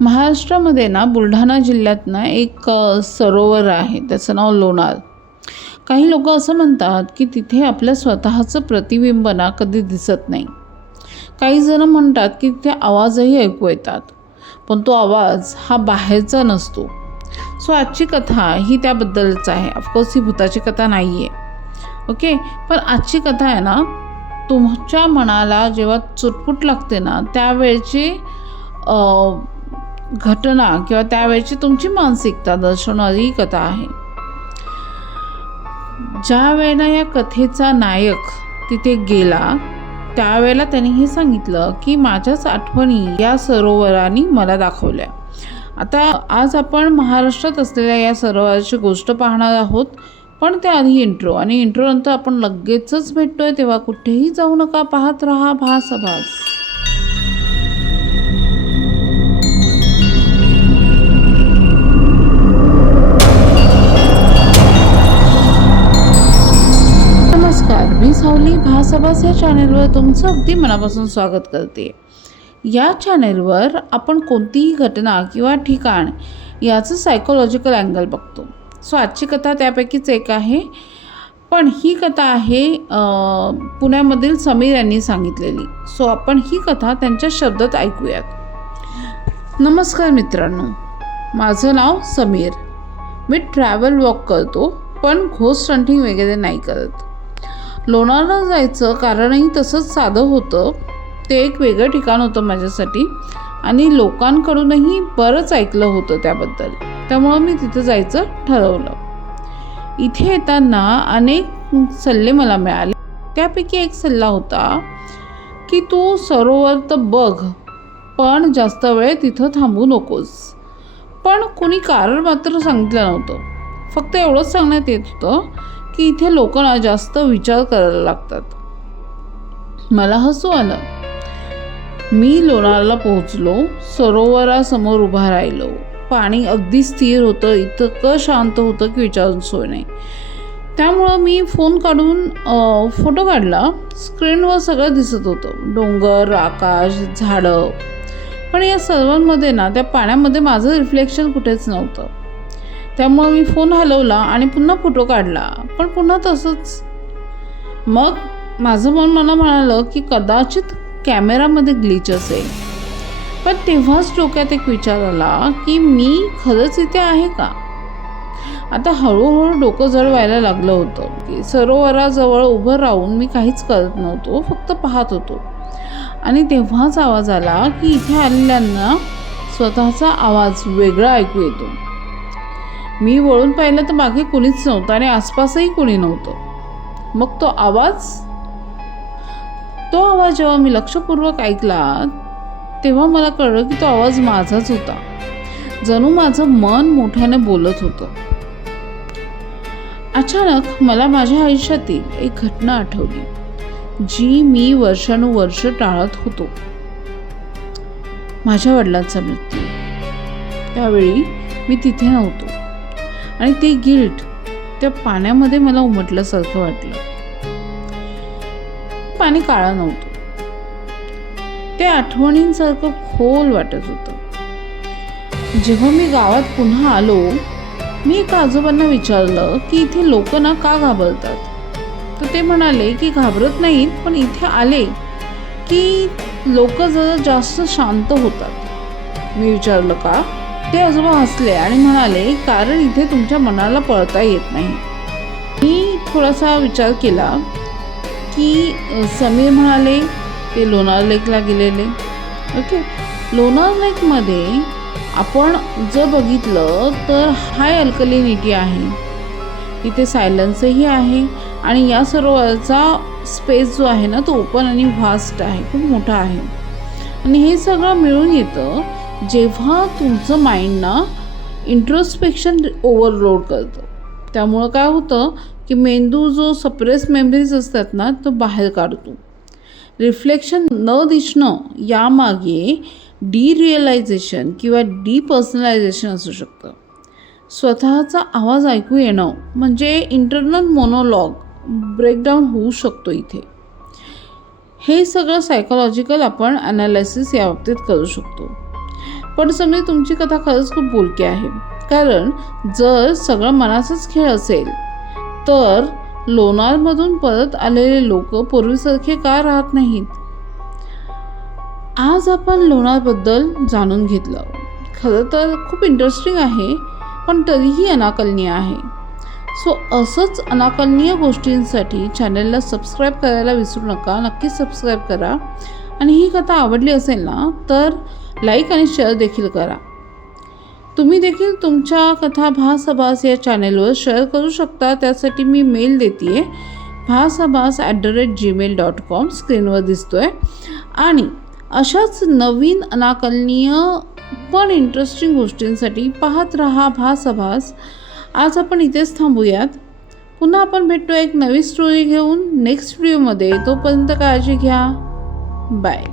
महाराष्ट्रामध्ये ना बुलढाणा जिल्ह्यात ना एक सरोवर आहे, त्याचं नाव लोणार. काही लोक असं म्हणतात की तिथे आपल्या स्वतःचं प्रतिबिंब ना कधी दिसत नाही. काही जण म्हणतात की तिथे आवाजही ऐकू येतात, पण तो आवाज हा बाहेरचा नसतो. सो आजची कथा ही त्याबद्दलच आहे. ऑफकोर्स ही भूताची कथा नाही आहे, ओके. पण आजची कथा आहे ना, तुमच्या मनाला जेव्हा चुटपुट लागते ना त्यावेळची घटना किंवा त्यावेळची तुमची मानसिकता दर्शवणारी ही कथा आहे. ज्या वेळेला या कथेचा नायक तिथे गेला त्यावेळेला त्याने हे सांगितलं की माझ्याच आठवणी या सरोवराने मला दाखवल्या. आता आज आपण महाराष्ट्रात असलेल्या या सरोवराची गोष्ट पाहणार आहोत, पण त्याआधी इंट्रो, आणि इंट्रोनंतर आपण लगेचच भेटतोय. तेव्हा कुठेही जाऊ नका, पाहत रहा भासाभास. नमस्कार, मी सावली भासाभास या चॅनेलवर तुमचं अगदी मनापासून स्वागत करते. या चॅनेलवर आपण कोणतीही घटना किंवा ठिकाण याचं सायकोलॉजिकल अँगल बघतो. सो आजची कथा त्यापैकीच एक आहे, पण ही कथा आहे पुण्यामधील समीर यांनी सांगितलेली. सो आपण ही कथा त्यांच्या शब्दात ऐकूयात. नमस्कार मित्रांनो, माझं नाव समीर. मी ट्रॅव्हल वॉक करतो, पण घोस्ट हंटिंग वगैरे नाही करत. लोणारला जायचं कारणही तसंच साधं होतं. ते एक वेगळं ठिकाण होतं माझ्यासाठी, आणि लोकांकडूनही बरंच ऐकलं होतं त्याबद्दल, त्यामुळं मी तिथं जायचं ठरवलं. इथे येताना अनेक सल्ले मला मिळाले. त्यापैकी एक सल्ला होता की तू सरोवर तर बघ, पण जास्त वेळ तिथं थांबू नकोस. पण कोणी कारण मात्र सांगितलं नव्हतं. फक्त एवढंच सांगण्यात येत होतं की इथे लोकांना जास्त विचार करायला लागतात. मला हसू आलं. मी लोणारला पोहोचलो. सरोवरासमोर उभा राहिलो. पाणी अगदी स्थिर होतं, इतकं शांत होतं की विचारून सोय नाही. त्यामुळं मी फोन काढून फोटो काढला. स्क्रीनवर सगळं दिसत होतं, डोंगर, आकाश, झाडं. पण या सर्वांमध्ये ना त्या पाण्यामध्ये माझं रिफ्लेक्शन कुठेच नव्हतं. त्यामुळं मी फोन हलवला आणि पुन्हा फोटो काढला, पण पुन्हा तसंच. मग माझं मन मला म्हणालं की कदाचित कॅमेरामध्ये ग्लिच असेल. पण तेव्हाच डोक्यात एक विचार आला की मी खरंच इथे आहे का. आता हळूहळू डोकं जड व्हायला लागलं होतं की सरोवराजवळ उभं राहून मी काहीच करत नव्हतो, फक्त पाहत होतो. आणि तेव्हाच आवाज आला की इथे आलेल्यांना स्वतःचा आवाज वेगळा ऐकू येतो. मी वळून पाहिलं तर मागे कुणीच नव्हतं आणि आसपासही कुणी नव्हतं. मग तो आवाज जेव्हा मी लक्षपूर्वक ऐकला तेव्हा मला कळलं की तो आवाज माझाच होता. जणू माझं मन मोठ्याने बोलत होतं. अचानक मला माझ्या आयुष्यातील एक घटना आठवली, जी मी वर्षानुवर्ष टाळत होतो. माझ्या वडिलांचा मृत्यू. त्यावेळी मी तिथे नव्हतो, आणि ते गिल्ट त्या पाण्यामध्ये मला उमटल्यासारखं वाटलं. पाणी काळं नव्हतं, ते आठवणींसारखं खोल वाटत होतं. जेव्हा मी गावात पुन्हा आलो, मी एका आजोबांना विचारलं की इथे लोक ना का घाबरतात. तर ते म्हणाले की घाबरत नाहीत, पण इथे आले की लोक जरा जास्त शांत होतात. मी विचारलं का. ते आजोबा हसले आणि म्हणाले कारण इथे तुमच्या मनाला पळता येत नाही. मी थोडासा विचार केला की समीर म्हणाले ते लोणार लेकला गेलेले. ओके, लोणार लेकमध्ये आपण जर बघितलं तर हाय अल्कलिनिटी आहे, इथे सायलन्सही आहे, आणि या सरोवराचा स्पेस जो आहे ना तो ओपन आणि व्हास्ट आहे, खूप मोठा आहे. आणि हे सगळं मिळून येतं जेव्हा तुमचं माइंड ना इंट्रोस्पेक्शन ओव्हरलोड करतं. त्यामुळं काय होतं की मेंदू जो सप्रेस मेमरीज असतात ना तो बाहेर काढतो. रिफ्लेक्शन न दिसणं यामागे डिरिअलायझेशन किंवा डिपर्सनलायझेशन असू शकतं. स्वतःचा आवाज ऐकू येणं म्हणजे इंटरनल मोनोलॉग ब्रेकडाऊन होऊ शकतो इथे. हे सगळं सायकोलॉजिकल आपण ॲनालिसिस याबाबतीत करू शकतो. पण सगळी तुमची कथा खरंच खूप बोलकी आहे. कारण जर सगळं मनाचाच खेळ असेल तर लोणारमधून परत आलेले लोक पूर्वीसारखे का राहत नाहीत? आज आपण लोणारबद्दल जाणून घेतलं. खरं तर खूप इंटरेस्टिंग आहे, पण तरीही अनाकलनीय आहे. सो असंच अनाकलनीय गोष्टींसाठी चॅनलला सबस्क्राईब करायला विसरू नका. नक्की सबस्क्राईब करा. आणि ही कथा आवडली असेल ना तर लाईक आणि शेअर देखील करा. तुम्ही देखील तुमच्या कथा भासाभास या चॅनेलवर शेअर करू शकता. त्यासाठी मी मेल देते आहे, भासाभास@gmail.com स्क्रीनवर दिसतो आहे. आणि अशाच नवीन अनाकलनीय पण इंटरेस्टिंग गोष्टींसाठी पाहत रहा भासाभास. आज आपण इथेच थांबूयात. पुन्हा आपण भेटूया एक नवी स्टोरी घेऊन नेक्स्ट व्हिडिओमध्ये. तोपर्यंत काळजी घ्या. बाय.